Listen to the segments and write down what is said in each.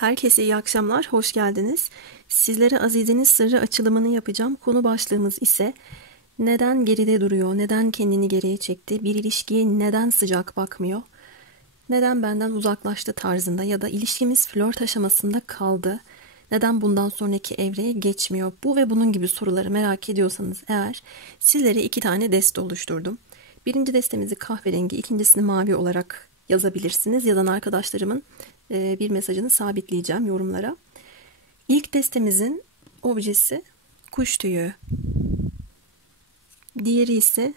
Herkese iyi akşamlar, hoş geldiniz. Sizlere Azize'nin sırrı açılımını yapacağım. Konu başlığımız ise neden geride duruyor, neden kendini geriye çekti, bir ilişkiye neden sıcak bakmıyor, neden benden uzaklaştı tarzında ya da ilişkimiz flört aşamasında kaldı, neden bundan sonraki evreye geçmiyor. Bu ve bunun gibi soruları merak ediyorsanız eğer sizlere 2 tane deste oluşturdum. Birinci destemizi kahverengi, ikincisini mavi olarak yazabilirsiniz. Yazan arkadaşlarımın bir mesajını sabitleyeceğim yorumlara. İlk destemizin objesi kuş tüyü. Diğeri ise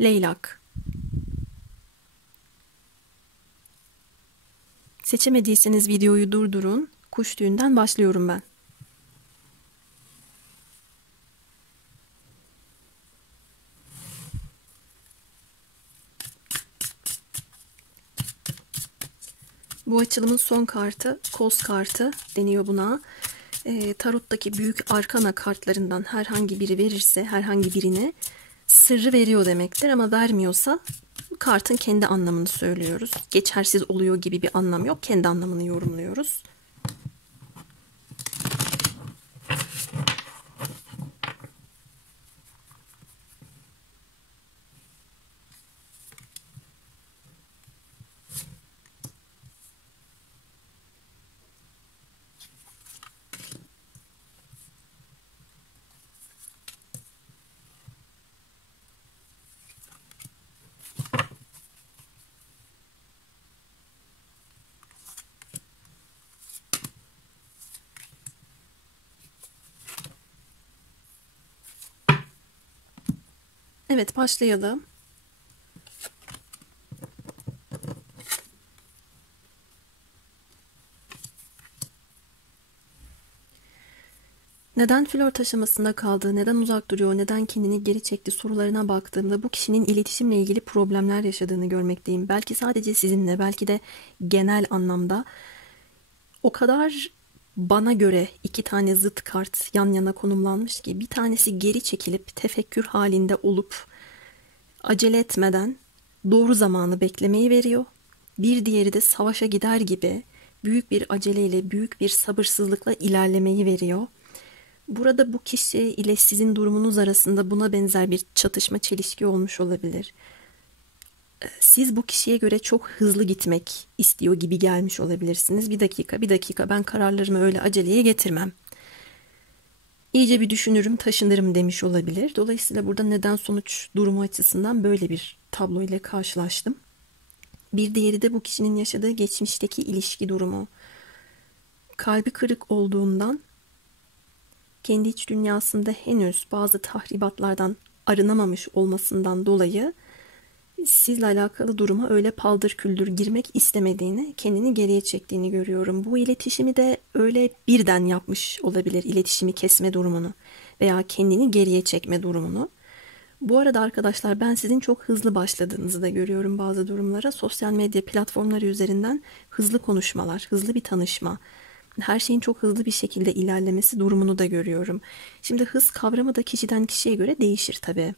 leylak. Seçemediyseniz videoyu durdurun. Kuş tüyünden başlıyorum ben. Bu açılımın son kartı Kos kartı deniyor buna. Tarottaki büyük arkana kartlarından herhangi biri verirse herhangi birine sırrı veriyor demektir. Ama vermiyorsa kartın kendi anlamını söylüyoruz. Geçersiz oluyor gibi bir anlam yok. Kendi anlamını yorumluyoruz. Evet, başlayalım. Neden flört aşamasında kaldı, neden uzak duruyor, neden kendini geri çekti sorularına baktığımda bu kişinin iletişimle ilgili problemler yaşadığını görmekteyim. Belki sadece sizinle, belki de genel anlamda. O kadar bana göre 2 tane zıt kart yan yana konumlanmış ki bir tanesi geri çekilip tefekkür halinde olup acele etmeden doğru zamanı beklemeyi veriyor. Bir diğeri de savaşa gider gibi büyük bir aceleyle, büyük bir sabırsızlıkla ilerlemeyi veriyor. Burada bu kişi ile sizin durumunuz arasında buna benzer bir çatışma, çelişki olmuş olabilir. Siz bu kişiye göre çok hızlı gitmek istiyor gibi gelmiş olabilirsiniz. Bir dakika ben kararlarımı öyle aceleye getirmem. İyice bir düşünürüm, taşınırım demiş olabilir. Dolayısıyla burada neden sonuç durumu açısından böyle bir tablo ile karşılaştım. Bir diğeri de bu kişinin yaşadığı geçmişteki ilişki durumu. Kalbi kırık olduğundan, kendi iç dünyasında henüz bazı tahribatlardan arınamamış olmasından dolayı sizle alakalı duruma öyle paldır küldür girmek istemediğini, kendini geriye çektiğini görüyorum. Bu iletişimi de öyle birden yapmış olabilir, iletişimi kesme durumunu veya kendini geriye çekme durumunu. Bu arada arkadaşlar ben sizin çok hızlı başladığınızı da görüyorum bazı durumlara. Sosyal medya platformları üzerinden hızlı konuşmalar, hızlı bir tanışma, her şeyin çok hızlı bir şekilde ilerlemesi durumunu da görüyorum. Şimdi hız kavramı da kişiden kişiye göre değişir tabii.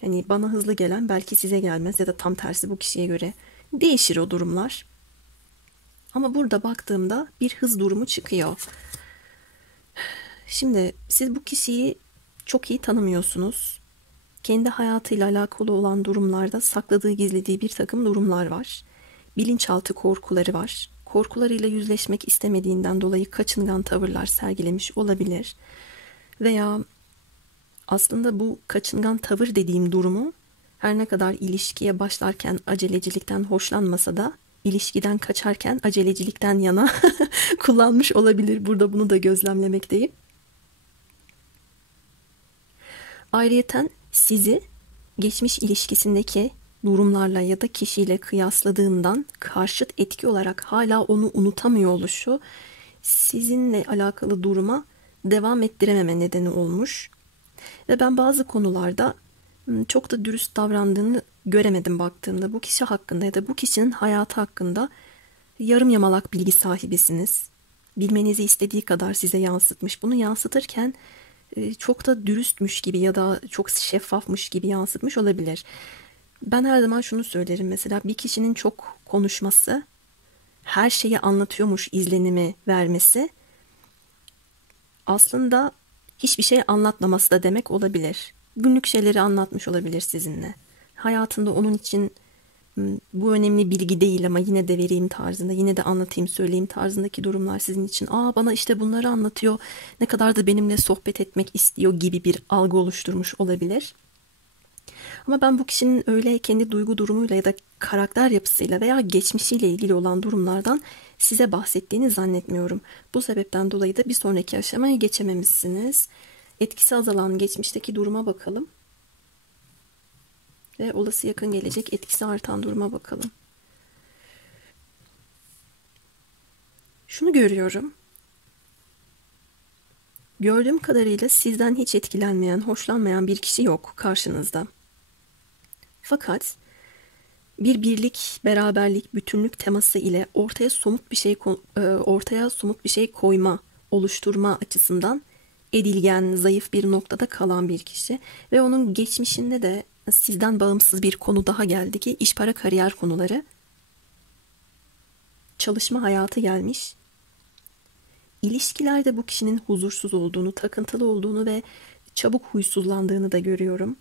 Hani bana hızlı gelen belki size gelmez ya da tam tersi bu kişiye göre değişir o durumlar. Ama burada baktığımda bir hız durumu çıkıyor. Şimdi siz bu kişiyi çok iyi tanımıyorsunuz. Kendi hayatıyla alakalı olan durumlarda sakladığı, gizlediği bir takım durumlar var. Bilinçaltı korkuları var. Korkularıyla yüzleşmek istemediğinden dolayı kaçıngan tavırlar sergilemiş olabilir. Veya aslında bu kaçıngan tavır dediğim durumu her ne kadar ilişkiye başlarken acelecilikten hoşlanmasa da ilişkiden kaçarken acelecilikten yana kullanmış olabilir. Burada bunu da gözlemlemekteyim. Ayrıyeten sizi geçmiş ilişkisindeki durumlarla ya da kişiyle kıyasladığından karşıt etki olarak hala onu unutamıyor oluşu sizinle alakalı duruma devam ettirememe nedeni olmuş. Ve ben bazı konularda çok da dürüst davrandığını göremedim baktığımda. Bu kişi hakkında ya da bu kişinin hayatı hakkında yarım yamalak bilgi sahibisiniz. Bilmenizi istediği kadar size yansıtmış. Bunu yansıtırken çok da dürüstmüş gibi ya da çok şeffafmış gibi yansıtmış olabilir. Ben her zaman şunu söylerim, mesela bir kişinin çok konuşması her şeyi anlatıyormuş izlenimi vermesi aslında hiçbir şey anlatmaması da demek olabilir. Günlük şeyleri anlatmış olabilir sizinle. Hayatında onun için bu önemli bilgi değil ama yine de vereyim tarzında, yine de anlatayım, söyleyeyim tarzındaki durumlar sizin için. Bana işte bunları anlatıyor, ne kadar da benimle sohbet etmek istiyor gibi bir algı oluşturmuş olabilir. Ama ben bu kişinin öyle kendi duygu durumuyla ya da karakter yapısıyla veya geçmişiyle ilgili olan durumlardan size bahsettiğini zannetmiyorum. Bu sebepten dolayı da bir sonraki aşamaya geçememişsiniz. Etkisi azalan geçmişteki duruma bakalım. Ve olası yakın gelecek etkisi artan duruma bakalım. Şunu görüyorum. Gördüğüm kadarıyla sizden hiç etkilenmeyen, hoşlanmayan bir kişi yok karşınızda. Fakat bir birlik, beraberlik, bütünlük teması ile ortaya somut bir şey koyma, oluşturma açısından edilgen, zayıf bir noktada kalan bir kişi ve onun geçmişinde de sizden bağımsız bir konu daha geldi ki iş, para, kariyer konuları, çalışma hayatı gelmiş. İlişkilerde bu kişinin huzursuz olduğunu, takıntılı olduğunu ve çabuk huysuzlandığını da görüyorum.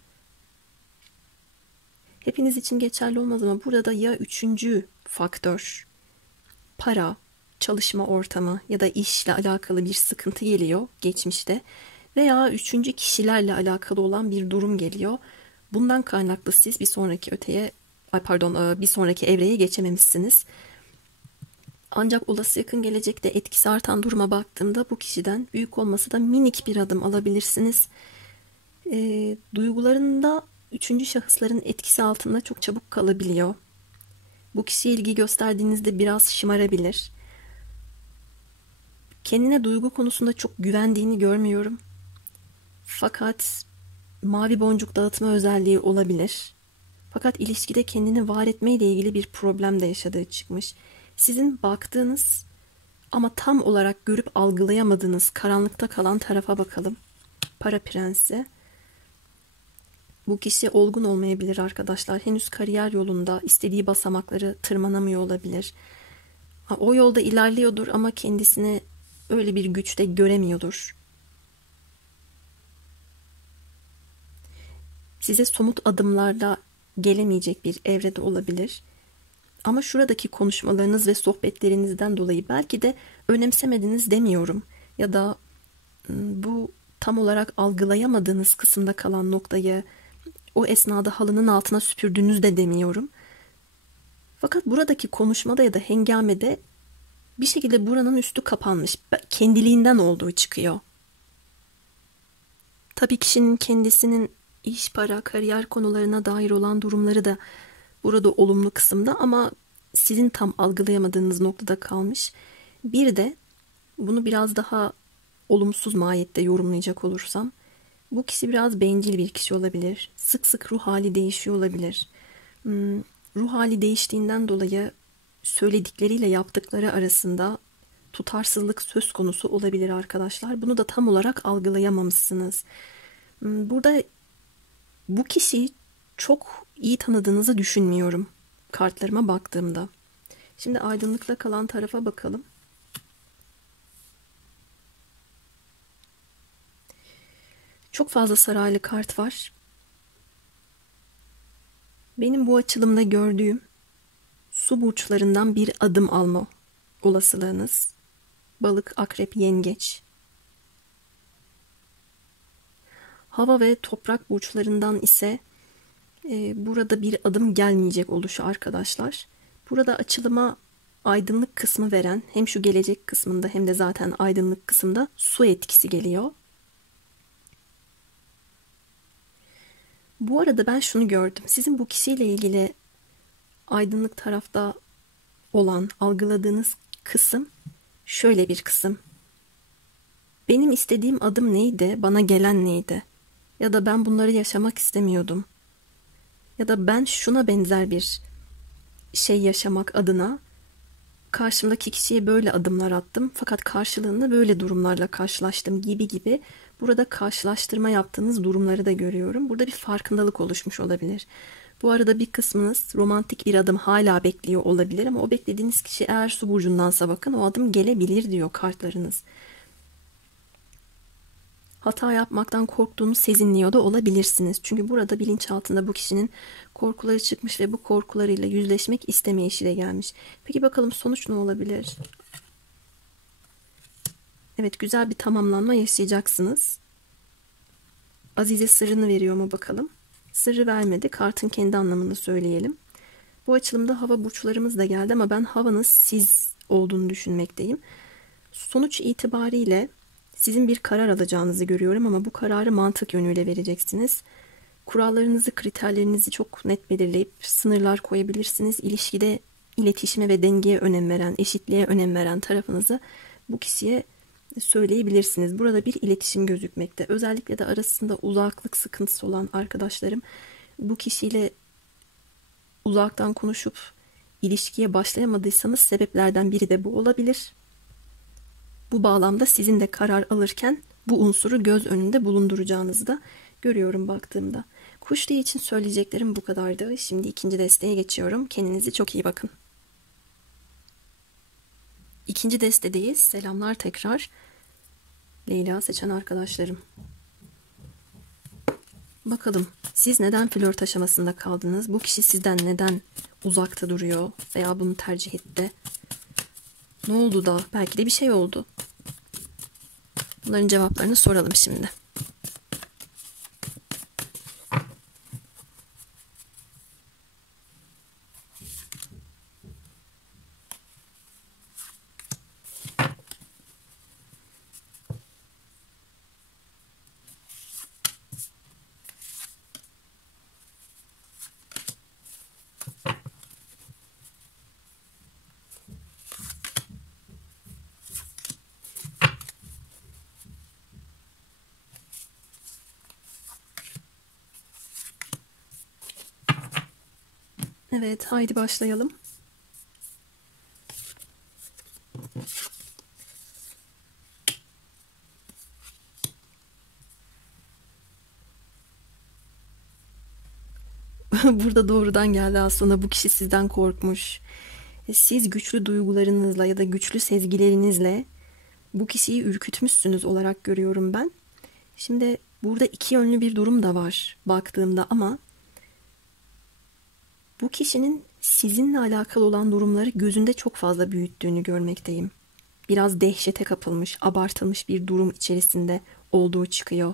Hepiniz için geçerli olmaz ama burada ya üçüncü faktör, para, çalışma ortamı ya da işle alakalı bir sıkıntı geliyor geçmişte veya üçüncü kişilerle alakalı olan bir durum geliyor. Bundan kaynaklı siz bir sonraki evreye geçememişsiniz. Ancak olası yakın gelecekte etkisi artan duruma baktığımda bu kişiden büyük olmasa da minik bir adım alabilirsiniz. Duygularında üçüncü şahısların etkisi altında çok çabuk kalabiliyor. Bu kişiye ilgi gösterdiğinizde biraz şımarabilir. Kendine duygu konusunda çok güvendiğini görmüyorum. Fakat mavi boncuk dağıtma özelliği olabilir. Fakat ilişkide kendini var etmeyle ilgili bir problem de yaşadığı çıkmış. Sizin baktığınız ama tam olarak görüp algılayamadığınız karanlıkta kalan tarafa bakalım. Para prensi. Bu kişi olgun olmayabilir arkadaşlar. Henüz kariyer yolunda istediği basamakları tırmanamıyor olabilir. O yolda ilerliyordur ama kendisini öyle bir güçte göremiyordur. Size somut adımlarla gelemeyecek bir evrede olabilir. Ama şuradaki konuşmalarınız ve sohbetlerinizden dolayı belki de önemsemediniz demiyorum. Ya da bu tam olarak algılayamadığınız kısımda kalan noktayı o esnada halının altına süpürdüğünüz de demiyorum. Fakat buradaki konuşmada ya da hengamede bir şekilde buranın üstü kapanmış, kendiliğinden olduğu çıkıyor. Tabii kişinin kendisinin iş, para, kariyer konularına dair olan durumları da burada olumlu kısımda ama sizin tam algılayamadığınız noktada kalmış. Bir de bunu biraz daha olumsuz mahiyette yorumlayacak olursam, bu kişi biraz bencil bir kişi olabilir. Sık sık ruh hali değişiyor olabilir. Ruh hali değiştiğinden dolayı söyledikleriyle yaptıkları arasında tutarsızlık söz konusu olabilir arkadaşlar. Bunu da tam olarak algılayamamışsınız. Burada bu kişiyi çok iyi tanıdığınızı düşünmüyorum kartlarıma baktığımda. Şimdi aydınlıkla kalan tarafa bakalım. Çok fazla saraylı kart var. Benim bu açılımda gördüğüm su burçlarından bir adım alma olasılığınız. Balık, akrep, yengeç. Hava ve toprak burçlarından ise burada bir adım gelmeyecek oluşu arkadaşlar. Burada açılıma aydınlık kısmı veren hem şu gelecek kısmında hem de zaten aydınlık kısımda su etkisi geliyor. Bu arada ben şunu gördüm. Sizin bu kişiyle ilgili aydınlık tarafta olan algıladığınız kısım şöyle bir kısım. Benim istediğim adım neydi? Bana gelen neydi? Ya da ben bunları yaşamak istemiyordum. Ya da ben şuna benzer bir şey yaşamak adına karşımdaki kişiye böyle adımlar attım. Fakat karşılığında böyle durumlarla karşılaştım gibi. Burada karşılaştırma yaptığınız durumları da görüyorum. Burada bir farkındalık oluşmuş olabilir. Bu arada bir kısmınız romantik bir adım hala bekliyor olabilir ama o beklediğiniz kişi eğer su burcundansa bakın o adım gelebilir diyor kartlarınız. Hata yapmaktan korktuğunu sezinliyor da olabilirsiniz. Çünkü burada bilinçaltında bu kişinin korkuları çıkmış ve bu korkularıyla yüzleşmek istemeyişiyle gelmiş. Peki bakalım sonuç ne olabilir? Evet, güzel bir tamamlanma yaşayacaksınız. Azize sırrını veriyor mu bakalım? Sırrı vermedi. Kartın kendi anlamını söyleyelim. Bu açılımda hava burçlarımız da geldi ama ben havanın siz olduğunu düşünmekteyim. Sonuç itibariyle sizin bir karar alacağınızı görüyorum ama bu kararı mantık yönüyle vereceksiniz. Kurallarınızı, kriterlerinizi çok net belirleyip sınırlar koyabilirsiniz. İlişkide iletişime ve dengeye önem veren, eşitliğe önem veren tarafınızı bu kişiye söyleyebilirsiniz. Burada bir iletişim gözükmekte. Özellikle de arasında uzaklık sıkıntısı olan arkadaşlarım bu kişiyle uzaktan konuşup ilişkiye başlayamadıysanız sebeplerden biri de bu olabilir. Bu bağlamda sizin de karar alırken bu unsuru göz önünde bulunduracağınızı da görüyorum baktığımda. Kuşluğu için söyleyeceklerim bu kadardı. Şimdi ikinci desteğe geçiyorum. Kendinize çok iyi bakın. İkinci destedeyiz. Selamlar tekrar. Leyla seçen arkadaşlarım. Bakalım siz neden flört aşamasında kaldınız? Bu kişi sizden neden uzakta duruyor veya bunu tercih etti? Ne oldu da? Belki de bir şey oldu. Bunların cevaplarını soralım şimdi. Evet, haydi başlayalım. Burada doğrudan geldi aslında bu kişi sizden korkmuş. Siz güçlü duygularınızla ya da güçlü sezgilerinizle bu kişiyi ürkütmüşsünüz olarak görüyorum ben. Şimdi burada iki yönlü bir durum da var baktığımda ama bu kişinin sizinle alakalı olan durumları gözünde çok fazla büyüttüğünü görmekteyim. Biraz dehşete kapılmış, abartılmış bir durum içerisinde olduğu çıkıyor.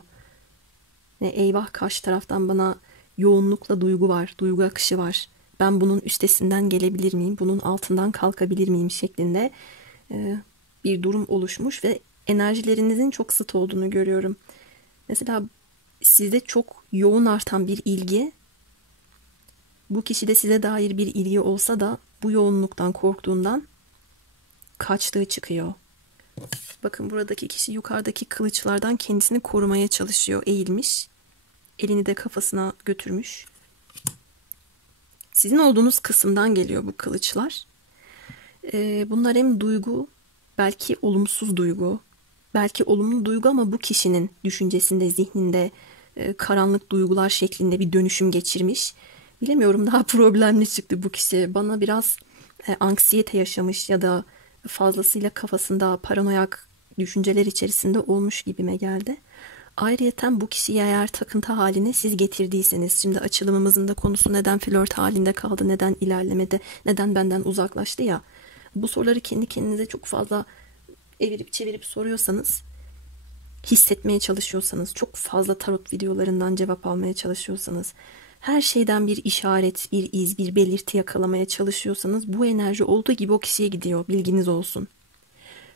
Eyvah, karşı taraftan bana yoğunlukla duygu var, duygu akışı var. Ben bunun üstesinden gelebilir miyim, bunun altından kalkabilir miyim şeklinde bir durum oluşmuş ve enerjilerinizin çok sıt olduğunu görüyorum. Mesela sizde çok yoğun artan bir ilgi, bu kişide size dair bir ilgi olsa da bu yoğunluktan korktuğundan kaçtığı çıkıyor. Bakın buradaki kişi yukarıdaki kılıçlardan kendisini korumaya çalışıyor, eğilmiş. Elini de kafasına götürmüş. Sizin olduğunuz kısımdan geliyor bu kılıçlar. Bunlar hem duygu, belki olumsuz duygu, belki olumlu duygu ama bu kişinin düşüncesinde, zihninde karanlık duygular şeklinde bir dönüşüm geçirmiş. Bilemiyorum, daha problemli çıktı bu kişi. Bana biraz anksiyete yaşamış ya da fazlasıyla kafasında paranoyak düşünceler içerisinde olmuş gibime geldi. Ayrıyeten bu kişiyi eğer takıntı haline siz getirdiyseniz, şimdi açılımımızın da konusu neden flört halinde kaldı, neden ilerlemedi, neden benden uzaklaştı ya, bu soruları kendi kendinize çok fazla evirip çevirip soruyorsanız, hissetmeye çalışıyorsanız, çok fazla tarot videolarından cevap almaya çalışıyorsanız, her şeyden bir işaret, bir iz, bir belirti yakalamaya çalışıyorsanız bu enerji olduğu gibi o kişiye gidiyor, bilginiz olsun.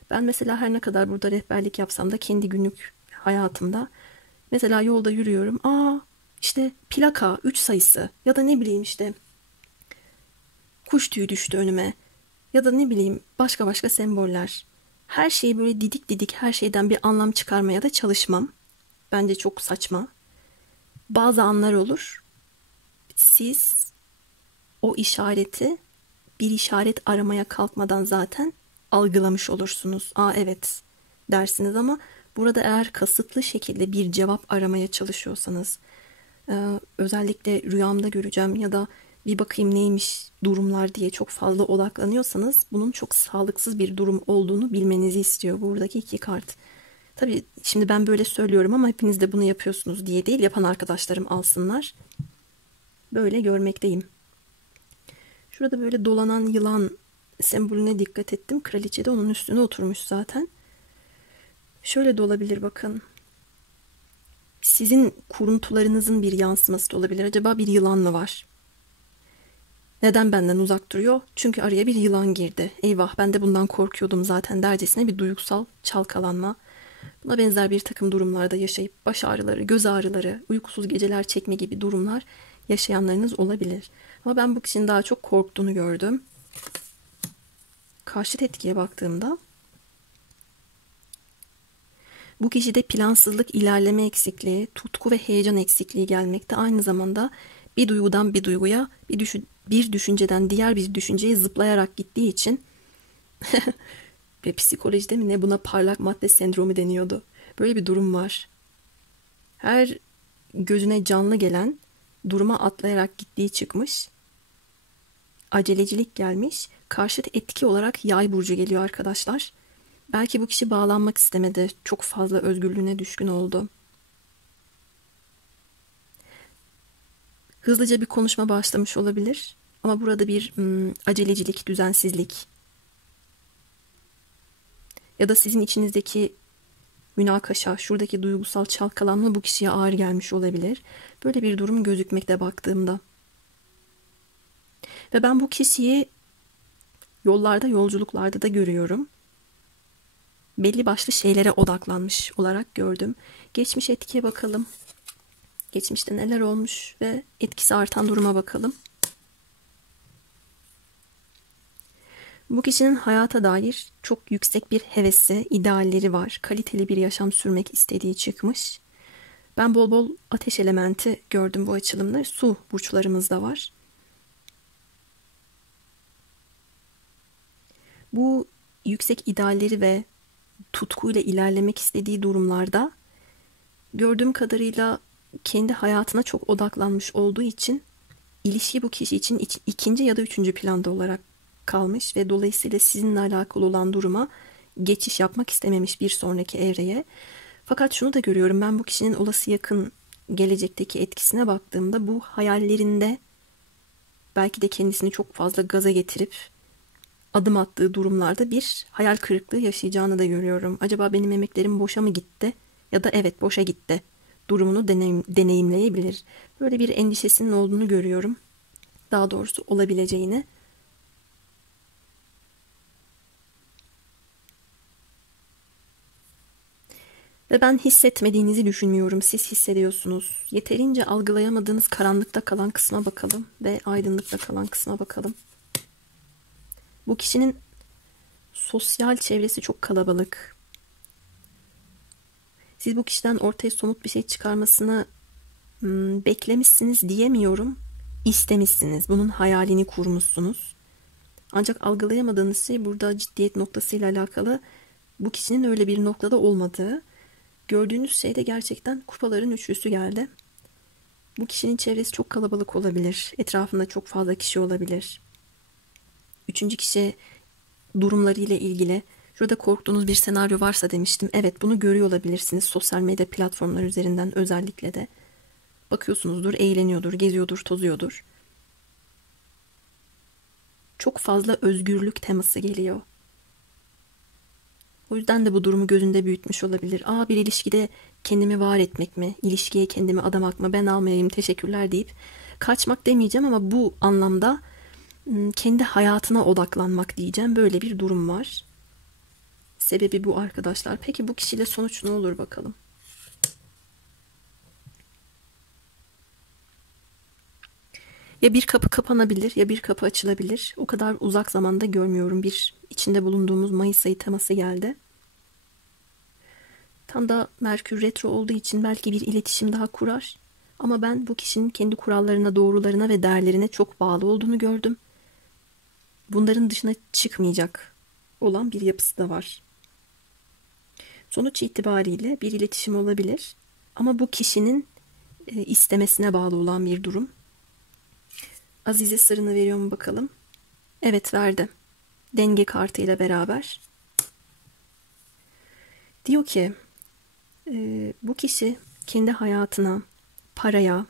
Ben mesela her ne kadar burada rehberlik yapsam da kendi günlük hayatımda mesela yolda yürüyorum. İşte plaka 3 sayısı ya da ne bileyim işte kuş tüyü düştü önüme ya da ne bileyim başka başka semboller. Her şeyi böyle didik didik her şeyden bir anlam çıkarmaya da çalışmam. Bence çok saçma. Bazı anlar olur. Siz o işareti bir işaret aramaya kalkmadan zaten algılamış olursunuz. Evet dersiniz ama burada eğer kasıtlı şekilde bir cevap aramaya çalışıyorsanız, Özellikle rüyamda göreceğim ya da bir bakayım neymiş durumlar diye çok fazla odaklanıyorsanız bunun çok sağlıksız bir durum olduğunu bilmenizi istiyor buradaki iki kart. Tabii şimdi ben böyle söylüyorum ama hepiniz de bunu yapıyorsunuz diye değil, yapan arkadaşlarım alsınlar. Böyle görmekteyim. Şurada böyle dolanan yılan sembolüne dikkat ettim. Kraliçe de onun üstüne oturmuş zaten. Şöyle de olabilir bakın. Sizin kuruntularınızın bir yansıması da olabilir. Acaba bir yılan mı var? Neden benden uzak duruyor? Çünkü araya bir yılan girdi. Eyvah, ben de bundan korkuyordum zaten dercesine bir duygusal çalkalanma. Buna benzer bir takım durumlarda yaşayıp baş ağrıları, göz ağrıları, uykusuz geceler çekme gibi durumlar yaşayanlarınız olabilir. Ama ben bu kişinin daha çok korktuğunu gördüm. Karşıt etkiye baktığımda bu kişide plansızlık, ilerleme eksikliği, tutku ve heyecan eksikliği gelmekte. Aynı zamanda bir duygudan bir duyguya, bir düşünceden diğer bir düşünceye zıplayarak gittiği için ve psikolojide mi ne, buna parlak madde sendromu deniyordu. Böyle bir durum var. Her gözüne canlı gelen duruma atlayarak gittiği çıkmış. Acelecilik gelmiş. Karşıt etki olarak Yay burcu geliyor arkadaşlar. Belki bu kişi bağlanmak istemedi. Çok fazla özgürlüğüne düşkün oldu. Hızlıca bir konuşma başlamış olabilir. Ama burada bir acelecilik, düzensizlik ya da sizin içinizdeki münakaşa, şuradaki duygusal çalkalanma bu kişiye ağır gelmiş olabilir. Böyle bir durum gözükmekte baktığımda. Ve ben bu kişiyi yollarda, yolculuklarda da görüyorum. Belli başlı şeylere odaklanmış olarak gördüm. Geçmiş etkiye bakalım. Geçmişte neler olmuş ve etkisi artan duruma bakalım. Bu kişinin hayata dair çok yüksek bir hevesi, idealleri var. Kaliteli bir yaşam sürmek istediği çıkmış. Ben bol bol ateş elementi gördüm bu açılımda. Su burçlarımız da var. Bu yüksek idealleri ve tutkuyla ilerlemek istediği durumlarda gördüğüm kadarıyla kendi hayatına çok odaklanmış olduğu için ilişki bu kişi için ikinci ya da üçüncü planda olarak kalmış ve dolayısıyla sizinle alakalı olan duruma geçiş yapmak istememiş bir sonraki evreye. Fakat şunu da görüyorum, ben bu kişinin olası yakın gelecekteki etkisine baktığımda bu hayallerinde belki de kendisini çok fazla gaza getirip adım attığı durumlarda bir hayal kırıklığı yaşayacağını da görüyorum. Acaba benim emeklerim boşa mı gitti ya da evet boşa gitti durumunu deneyimleyebilir. Böyle bir endişesinin olduğunu görüyorum. Daha doğrusu olabileceğini. Ve ben hissetmediğinizi düşünmüyorum. Siz hissediyorsunuz. Yeterince algılayamadığınız karanlıkta kalan kısma bakalım ve aydınlıkta kalan kısma bakalım. Bu kişinin sosyal çevresi çok kalabalık. Siz bu kişiden ortaya somut bir şey çıkarmasını beklemişsiniz diyemiyorum. İstemişsiniz. Bunun hayalini kurmuşsunuz. Ancak algılayamadığınız şey burada ciddiyet noktasıyla alakalı, bu kişinin öyle bir noktada olmadığı. Gördüğünüz şey de gerçekten kupaların üçlüsü geldi. Bu kişinin çevresi çok kalabalık olabilir. Etrafında çok fazla kişi olabilir. Üçüncü kişi durumlarıyla ilgili. Şurada korktuğunuz bir senaryo varsa demiştim. Evet, bunu görüyor olabilirsiniz sosyal medya platformları üzerinden özellikle de. Bakıyorsunuzdur, eğleniyordur, geziyordur, tozuyordur. Çok fazla özgürlük teması geliyor. O yüzden de bu durumu gözünde büyütmüş olabilir. Bir ilişkide kendimi var etmek mi? İlişkiye kendimi adamak mı? Ben almayayım, teşekkürler deyip kaçmak demeyeceğim ama bu anlamda kendi hayatına odaklanmak diyeceğim. Böyle bir durum var. Sebebi bu arkadaşlar. Peki bu kişiyle sonuç ne olur bakalım. Ya bir kapı kapanabilir ya bir kapı açılabilir. O kadar uzak zamanda görmüyorum. Bir içinde bulunduğumuz Mayıs ayı teması geldi. Tam da Merkür retro olduğu için belki bir iletişim daha kurar. Ama ben bu kişinin kendi kurallarına, doğrularına ve değerlerine çok bağlı olduğunu gördüm. Bunların dışına çıkmayacak olan bir yapısı da var. Sonuç itibariyle bir iletişim olabilir. Ama bu kişinin istemesine bağlı olan bir durum. Azize sırrını veriyor mu bakalım? Evet, verdi. Denge kartıyla beraber. Diyor ki bu kişi kendi hayatına, paraya,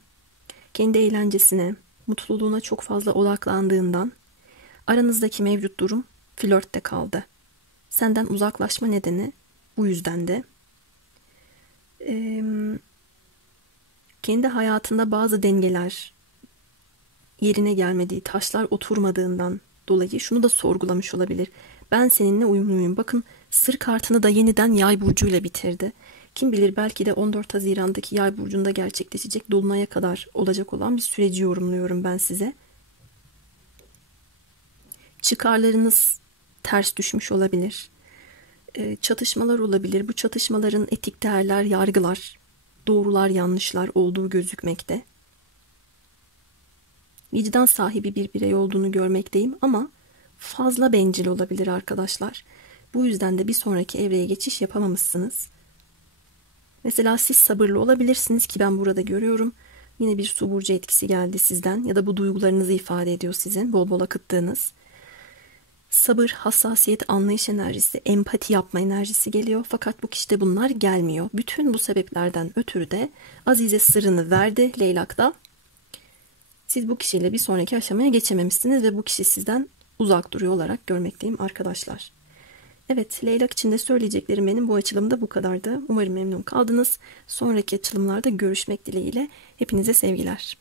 kendi eğlencesine, mutluluğuna çok fazla odaklandığından aranızdaki mevcut durum flörtte kaldı. Senden uzaklaşma nedeni bu yüzden de kendi hayatında bazı dengeler yerine gelmediği, taşlar oturmadığından dolayı şunu da sorgulamış olabilir. Ben seninle uyumluyum. Bakın, sır kartını da yeniden Yay burcuyla bitirdi. Kim bilir, belki de 14 Haziran'daki Yay burcunda gerçekleşecek dolunaya kadar olacak olan bir süreci yorumluyorum ben size. Çıkarlarınız ters düşmüş olabilir. Çatışmalar olabilir. Bu çatışmaların etik değerler, yargılar, doğrular, yanlışlar olduğu gözükmekte. Vicdan sahibi bir birey olduğunu görmekteyim ama fazla bencil olabilir arkadaşlar. Bu yüzden de bir sonraki evreye geçiş yapamamışsınız. Mesela siz sabırlı olabilirsiniz ki ben burada görüyorum. Yine bir su burcu etkisi geldi sizden ya da bu duygularınızı ifade ediyor sizin bol bol akıttığınız. Sabır, hassasiyet, anlayış enerjisi, empati yapma enerjisi geliyor. Fakat bu kişide bunlar gelmiyor. Bütün bu sebeplerden ötürü de Azize sırrını verdi Leylak'ta. Siz bu kişiyle bir sonraki aşamaya geçememişsiniz ve bu kişi sizden uzak duruyor olarak görmekteyim arkadaşlar. Evet, Leylak için de söyleyeceklerim benim bu açılımda bu kadardı. Umarım memnun kaldınız. Sonraki açılımlarda görüşmek dileğiyle. Hepinize sevgiler.